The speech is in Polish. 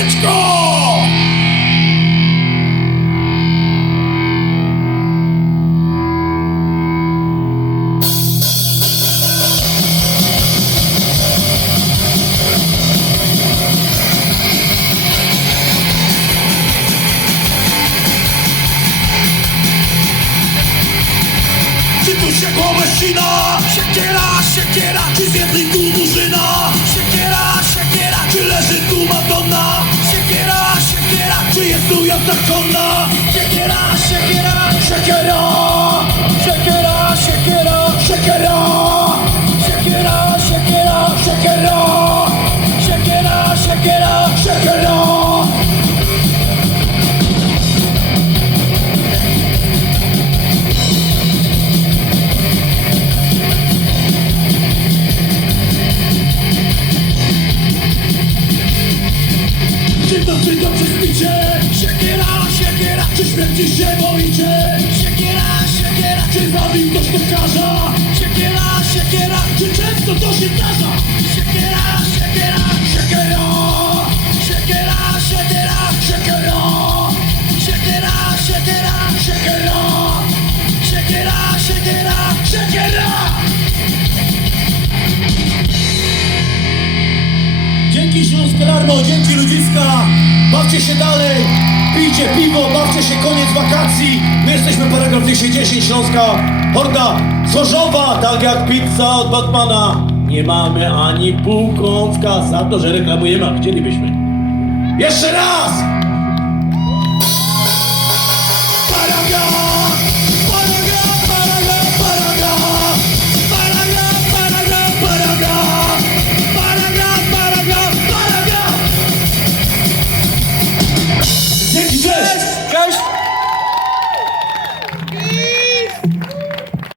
let's go! Se tu chegou a China, chequeira, chequeira, que em tudo gira. tuya te esconda. Shakira, Shakira, Shakira, śmierci się boicie? Siekiera, siekiera, czy zabił ktoś lekarza? Siekiera, siekiera, czy często to się zdarza? Siekiera, siekiera, siekiera Siekiera, siekiera, siekiera Siekiera, siekiera, siekiera Siekiera, siekiera, siekiera Dzięki Śląskie Larmo, dzięki Ludziska. Bawcie się dalej, pijcie wakacji. My jesteśmy paragraf 210 Śląska Horda Zorzowa, tak jak pizza od Batmana. Nie mamy ani pół za to, że reklamujemy, a chcielibyśmy. Jeszcze raz!